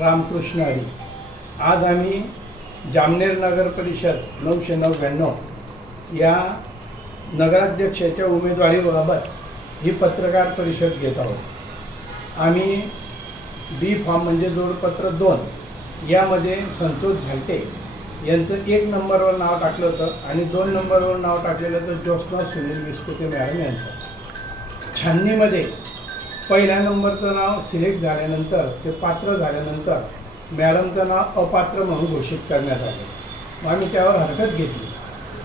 रामकृष्ण हरी आज आम्ही जामनेर नगर परिषद नऊशे नव्याण्णव या नगराध्यक्षाच्या उमेदवारीबाबत ही पत्रकार परिषद घेत आहोत. आम्ही बी फॉर्म म्हणजे जोडपत्र दोन यामध्ये संतोष झालटे यांचं एक नंबरवर नाव टाकलं होतं आणि दोन नंबरवर नाव टाकलेलं होतं ज्योत्स्ना सुनील विस्कुते मॅडम यांचं. छाननीमध्ये पहिल्या नंबरचं नाव सिलेक्ट झाल्यानंतर ते पात्र झाल्यानंतर मॅडमचं नाव अपात्र म्हणून घोषित करण्यात आलं. आम्ही त्यावर हरकत घेतली.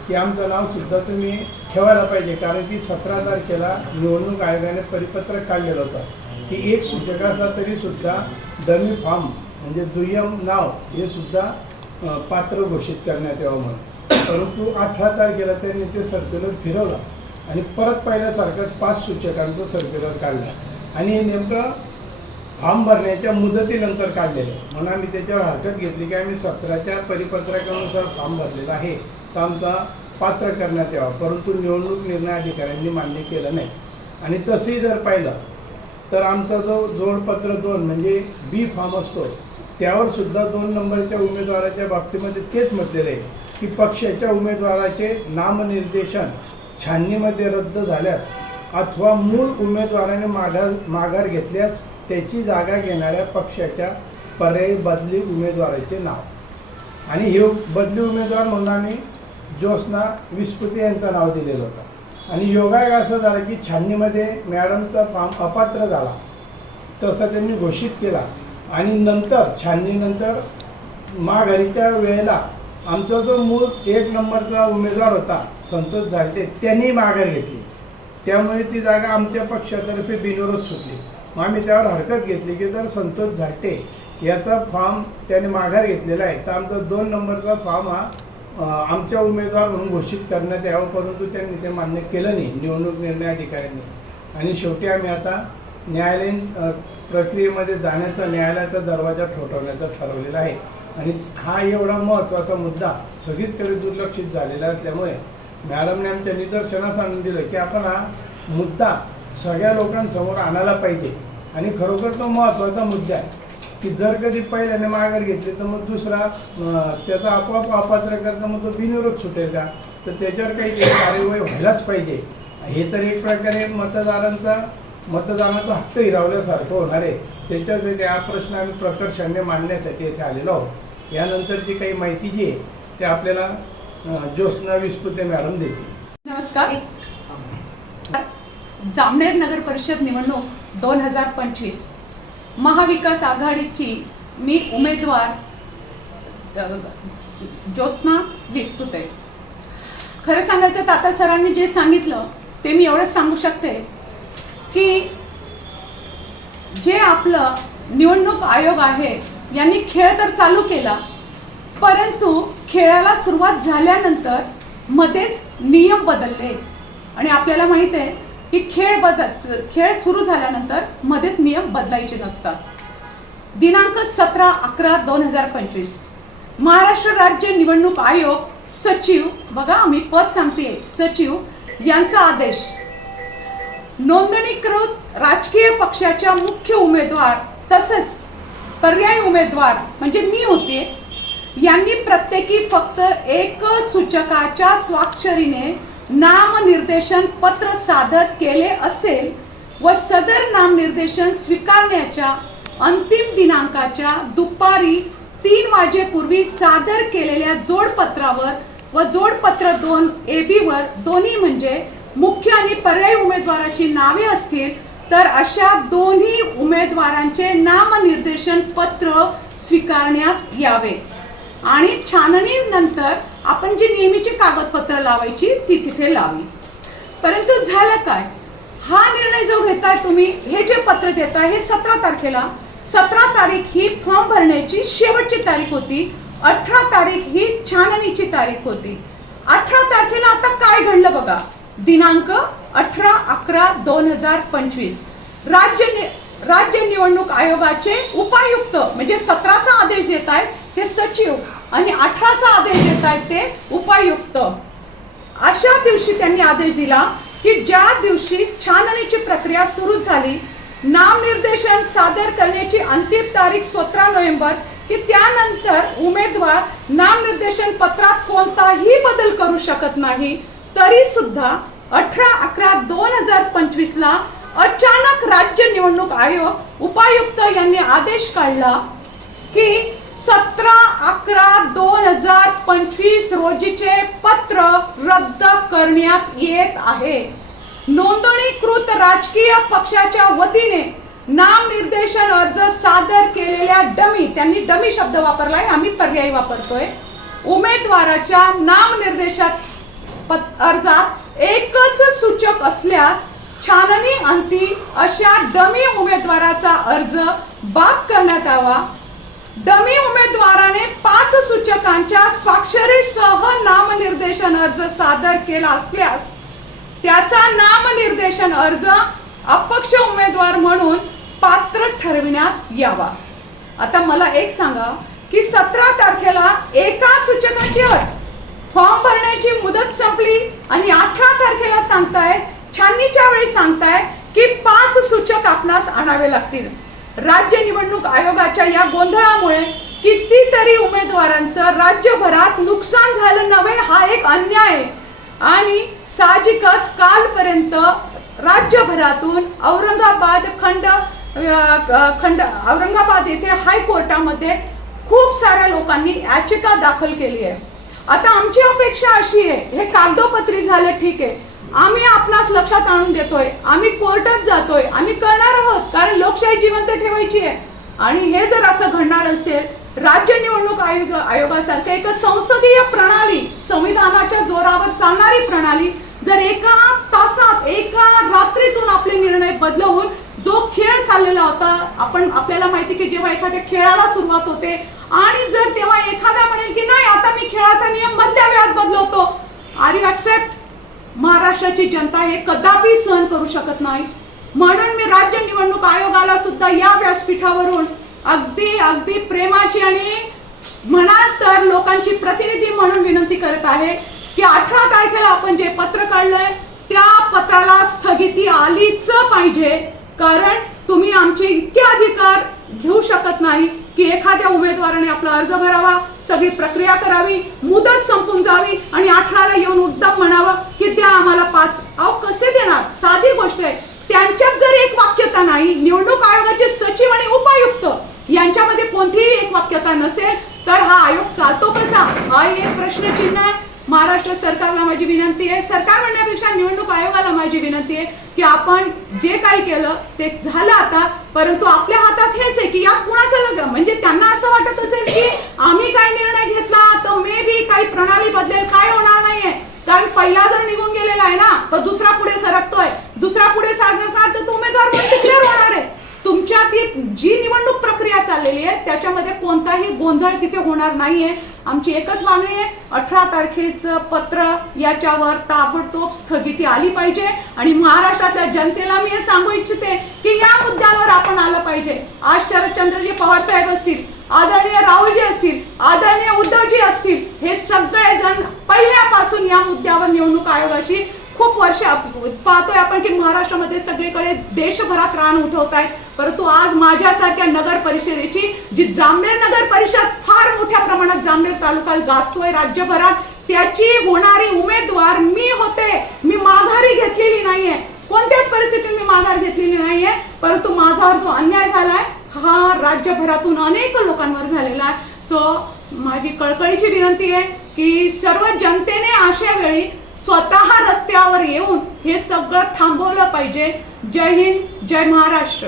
की आमचं नावसुद्धा तुम्ही ठेवायला पाहिजे कारण की सतरा तारखेला निवडणूक आयोगाने परिपत्रक काढलेलं होतं. की एक सूचकाचा तरीसुद्धा डमी फॉर्म म्हणजे दुय्यम नाव हे सुद्धा पात्र घोषित करण्यात यावं म्हणून. परंतु अठरा तारखेला त्यांनी ते सर्क्युलर फिरवलं आणि परत पहिल्यासारखंच पाच सूचकांचं सर्क्युलर काढलं. आणि हे नेमकं फॉर्म भरण्याच्या मुदतीनंतर काढलेलं. आहे. म्हणून आम्ही त्याच्यावर हरकत घेतली की आम्ही सत्राच्या परिपत्रकानुसार फॉर्म भरलेला आहे. तर आमचा पात्र करण्यात यावा. परंतु निवडणूक निर्णय अधिकाऱ्यांनी मान्य केलं नाही. आणि तसंही जर पाहिलं तर आमचा जो जोडपत्र दोन म्हणजे बी फॉर्म असतो त्यावर सुद्धा दोन नंबरच्या उमेदवाराच्या बाबतीमध्ये तेच म्हटलेलं आहे की पक्षाच्या उमेदवाराचे नामनिर्देशन छाननीमध्ये रद्द झाल्यास अथवा मूळ उमेदवाराने माघार माघार घेतल्यास त्याची जागा घेणाऱ्या पक्षाच्या पर्यायी बदली उमेदवाराचे नाव. आणि हे बदली उमेदवार म्हणून आम्ही ज्योत्स्ना विस्पुते यांचं नाव दिलेलं होतं. आणि योगायोग असं झालं की छाननीमध्ये मॅडमचा फॉर्म अपात्र झाला. तसं त्यांनी घोषित केला. आणि नंतर छाननीनंतर महाघारीच्या वेळेला आमचा जो मूळ एक नंबरचा उमेदवार होता संतोष झालटे त्यांनी माघार घेतली. त्यामुळे ती जागा आमच्या पक्षातर्फे बिनविरोध सुटली. मग आम्ही त्यावर हरकत घेतली की जर संतोष झाटे याचा फॉर्म त्याने माघार घेतलेला आहे. तर आमचा दोन नंबरचा फॉर्म हा आमच्या उमेदवार म्हणून घोषित करण्यात यावं परंतु त्यांनी ते मान्य केलं नाही निवडणूक निर्णय अधिकाऱ्यांनी. आणि शेवटी आम्ही आता न्यायालयीन प्रक्रियेमध्ये जाण्याचा न्यायालयाचा दरवाजा ठोठवण्याचा ठरवलेला आहे. आणि हा एवढा महत्त्वाचा मुद्दा सगळीचकडे दुर्लक्षित झालेला असल्यामुळे मॅडमने आमच्या निदर्शनास आणून दिलं की आपण हा मुद्दा सगळ्या लोकांसमोर आणायला पाहिजे. आणि खरोखर तो महत्त्वाचा मुद्दा आहे. की जर कधी पहिल्याने माघार घेतली तर मग दुसरा त्याचा आपोआप अपात्र करता मग तो बिनविरोध सुटेल का? तर त्याच्यावर काही कार्यवाही व्हायलाच पाहिजे. हे तर एक प्रकारे मतदारांचा मतदानाचा हक्क हिरावल्यासारखं होणार आहे. त्याच्यासाठी हा प्रश्न आम्ही प्रकर्षाने मांडण्यासाठी येथे आलेलो आहोत. यानंतरची काही माहिती जी आहे ते आपल्याला ज्योत्ना विस्पुते मॅडम देतील नमस्कार. जामनेर नगर परिषद निवडणूक दोन हजार पंचवीस. महाविकास आघाडीची मी उमेदवार ज्योत्ना विस्पुते खरं सांगायचं तर आता सरांनी जे सांगितलं ते मी एवढंच सांगू शकते की जे आपलं निवडणूक आयोग आहे यांनी खेळ तर चालू केला परंतु खेळाला सुरुवात झाल्यानंतर मध्येच नियम बदलले. आणि आपल्याला माहीत आहे की खेळ बदल खेळ सुरू झाल्यानंतर मध्येच नियम बदलायचे नसतात. दिनांक सतरा अकरा दोन हजार पंचवीस. महाराष्ट्र राज्य निवडणूक आयोग सचिव बघा आम्ही पद सांगते. सचिव यांचा आदेश. नोंदणीकृत राजकीय पक्षाच्या मुख्य उमेदवार तसंच पर्यायी उमेदवार म्हणजे मी होते यांनी प्रत्येकी फक्त एक सूचकाच्या स्वाक्षरीने नामनिर्देशन पत्र सादर केले असेल व सदर नामनिर्देशन स्वीकारण्याच्या अंतिम दिनांकाच्या दुपारी तीन वाजेपूर्वी सादर केलेल्या जोडपत्रावर व जोडपत्र दोन ए बीवर दोन्ही म्हणजे मुख्य आणि पर्यायी उमेदवाराची नावे असतील तर अशा दोन्ही उमेदवारांचे नामनिर्देशन पत्र स्वीकारण्यात यावे. आणि छाननीनंतर आपण जी नेहमीची कागदपत्र लावायची ती तिथे लावी. परंतु झालं काय? हा निर्णय जो घेताय तुम्ही हे जे पत्र देताय हे सतरा तारखेला. सतरा तारीख ही फॉर्म भरण्याची शेवटची तारीख होती. अठरा तारीख ही छाननीची तारीख होती. अठरा तारखेला आता काय घडलं बघा? दिनांक अठरा अकरा दोन हजार पंचवीस. राज्य राज्य निवडणूक आयोगाचे उपायुक्त म्हणजे सतराचा आदेश देत आहेत ते सचिव आणि अठराचा आदेश देत आहेत ते उपायुक्त. अशा दिवशी त्यांनी आदेश दिला की ज्या दिवशी छाननीची प्रक्रिया सुरू झाली नामनिर्देशन सादर करण्याची अंतिम तारीख सतरा नोव्हेंबर की त्यानंतर उमेदवार नामनिर्देशन पत्रात कोणताही बदल करू शकत नाही तरी सुद्धा अठरा अकरा दोन हजार पंचवीस ला अचानक राज्य निवडणूक आयोग उपायुक्त यांनी आदेश काढला की सतरा अकरा दोन हजार पंचवीस रोजीचे पत्र रद्द करण्यात येत आहे. नोंदणीकृत राजकीय पक्षाच्या वतीने नामनिर्देशन अर्ज सादर केलेल्या डमी त्यांनी डमी शब्द वापरलाय आम्ही पर्यायी वापरतोय. उमेदवाराच्या नामनिर्देशात अर्जात एकच सूचक असल्यास छाननी अंती अशा डमी उमेदवाराचा अर्ज बाद करण्यात यावा. डमी उमेदवाराने पाच सूचकांच्या स्वाक्षरीसह नामनिर्देशन अर्ज सादर केला असल्यास त्याचा नामनिर्देशन अर्ज अपक्ष उमेदवार म्हणून पात्र ठरविण्यात यावा. आता मला एक सांगा की सतरा तारखेला एका सूचकाची अट फॉर्म भरण्याची मुदत संपली आणि अठरा तारखेला सांगताय छाननीच्या वेळी सांगताय की पाच सूचक आपणास आणावे लागतील. राज्य निवडणूक आयोगाच्या या गोंधळामुळे कितीतरी उमेदवारांचं राज्यभरात नुकसान झालं नव्हे हा एक अन्याय आहे. आणि साहजिकच कालपर्यंत राज्यभरातून औरंगाबाद खंड खंड औरंगाबाद येथे हायकोर्टामध्ये खूप साऱ्या लोकांनी याचिका दाखल केली आहे आता आमची अपेक्षा अशी आहे हे कागदोपत्री झालं ठीक आहे आम्ही आपणास लक्षात आणून देतोय. आम्ही कोर्टात जातोय. आम्ही करणार आहोत कारण लोकशाही जिवंत ठेवायची आहे. आणि हे जर असं घडणार असेल राज्य निवडणूक आयोग आयोगासारखं एक संसदीय प्रणाली संविधानाच्या जोरावर चालणारी प्रणाली जर एका तासात एका रात्रीतून आपले निर्णय बदलवून जो खेळ चाललेला होता आपण आपल्याला माहिती की जेव्हा एखाद्या खेळाला सुरुवात होते आणि जर तेव्हा एखादा म्हणेल की नाही आता मी खेळाचा नियम मधल्या वेळात बदलवतो. आर यू ऍक्सेप्ट महाराष्ट्राची जनता हे कदापि सहन करू शकत नाही. म्हणून मी राज्य निवडणूक आयोगाला सुद्धा या व्यासपीठावरून अगदी अगदी प्रेमाची आणि म्हणाल तर लोकांची प्रतिनिधी म्हणून विनंती करत आहे की अठरा तारखेला आपण जे पत्र काढलंय त्या पत्राला स्थगिती आलीच पाहिजे. कारण तुम्ही आमचे इतके अधिकार घेऊ शकत नाही. की एखाद्या उमेदवाराने आपला अर्ज भरावा सगळी प्रक्रिया करावी मुदत संपून जावी आणि अठराला येऊन उद्दम म्हणावं की द्या आम्हाला पाच अहो कसे देणार? साधी गोष्ट आहे. त्यांच्यात जर एक वाक्यता नाही निवडणूक आयोगाचे सचिव आणि उपायुक्त यांच्यामध्ये कोणतीही एक वाक्यता नसेल तर हा आयोग चालतो कसा? हा एक प्रश्नचिन्ह आहे. महाराष्ट्र सरकारला माझी विनंती आहे. सरकार म्हणण्यापेक्षा निवडणूक आयोगाला माझी विनंती आहे की आपण जे काही केलं ते झालं आता परंतु आपल्या हातात हेच आहे की यात कुणाचं लग्न? म्हणजे त्यांना असं वाटत असेल की आम्ही काय निर्णय घेतला तर मे बी काही प्रणाली बदलेल काय होणार नाहीये. कारण पहिला जर निघून गेलेला आहे ना तर दुसरा पुढे सरकतोय. दुसरा पुढे सरकणार तर उमेदवार पण डिक्लेअर होणार आहे. तुमच्या ती जी निवडणूक प्रक्रिया चाललेली आहे त्याच्यामध्ये कोणताही गोंधळ तिथे होणार नाहीये. आमची एकच मागणी आहे अठरा तारखेचं पत्र याच्यावर ताबडतोब स्थगिती आली पाहिजे आणि महाराष्ट्रातल्या जनतेला मी हे सांगू इच्छिते की या मुद्द्यावर आपण आलं पाहिजे. आज शरदचंद्रजी पवार साहेब असतील आदरणीय राहुलजी असतील आदरणीय उद्धवजी असतील हे सगळे जण पहिल्यापासून या मुद्द्यावर निवडणूक आयोगाची खूप वर्ष पाहतोय आपण की महाराष्ट्रामध्ये सगळीकडे देशभरात रान उठवत आहेत परंतु आज माझ्यासारख्या नगर परिषदेची जी जामनेर नगर परिषद फार मोठ्या प्रमाणात जामनेर तालुका गाजतोय राज्यभरात त्याची होणारी उमेदवार मी होते. मी माघारी घेतलेली नाहीये. कोणत्याच परिस्थितीत मी माघार घेतलेली नाहीये. परंतु माझा जो अन्याय झालाय हा राज्यभरातून अनेक लोकांवर झालेला आहे. सो माझी कळकळीची विनंती आहे की सर्व जनतेने अशा वेळी स्वतः रस्त्यावर येऊन हे सगळं थांबवलं पाहिजे. जय हिंद जय महाराष्ट्र.